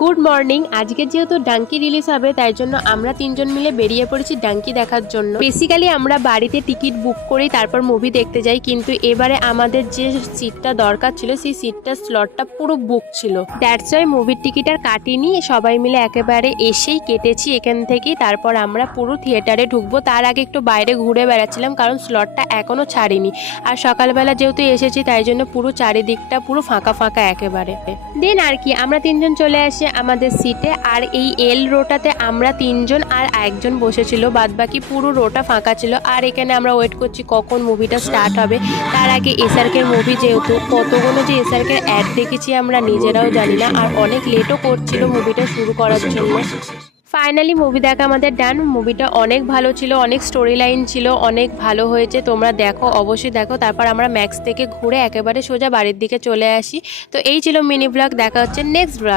Good morning. আজকে যেহেতু ডাঙ্কি release হবে তাই জন্য আমরা তিনজন মিলে বেরিয়ে পড়েছি ডাঙ্কি দেখার জন্য। বেসিক্যালি আমরা বাড়িতে টিকিট বুক করি তারপর মুভি দেখতে যাই, কিন্তু এবারে আমাদের যে সিটটা দরকার ছিল সেই সিটটার স্লটটা পুরো বুক ছিল। দ্যাটস ওয়াই মুভির টিকিট আর কাটিনি, সবাই মিলে একেবারে এসেই কেটেছি এখান থেকেই। তারপর আমরা পুরো থিয়েটারে ঢুকবো, তার আগে একটু বাইরে ঘুরে বেড়াচ্ছিলাম কারণ স্লটটা এখনো ছাড়িনি। আর সকালবেলা যেহেতু এসেছি তাই জন্য পুরো চারিদিকটা পুরো ফাঁকা ফাঁকা একেবারে। দেন আর কি আমরা তিনজন চলে আসি আমাদের সিটে। আর এই এল রোটাতে আমরা তিনজন আর একজন বসেছিল, বাদবাকি পুরো রোটা ফাঁকা ছিল। আর এখানে আমরা ওয়েট করছি কখন মুভিটা স্টার্ট হবে। তার আগে এসআরকের মুভি, যেহেতু কতগুলো যে এসআরকের অ্যাড দেখেছি আমরা নিজেরাও জানি না, আর অনেক লেটও করছিল মুভিটা শুরু করার জন্য। ফাইনালি মুভি দেখা আমাদের ডান। মুভিটা অনেক ভালো ছিল, অনেক স্টোরি লাইন ছিল, অনেক ভালো হয়েছে। তোমরা দেখো, অবশ্যই দেখো। তারপর আমরা ম্যাক্স থেকে ঘুরে একেবারে সোজা বাড়ির দিকে চলে আসি। তো এই ছিল মিনি ব্লগ, দেখা হচ্ছে নেক্সট ব্লগ।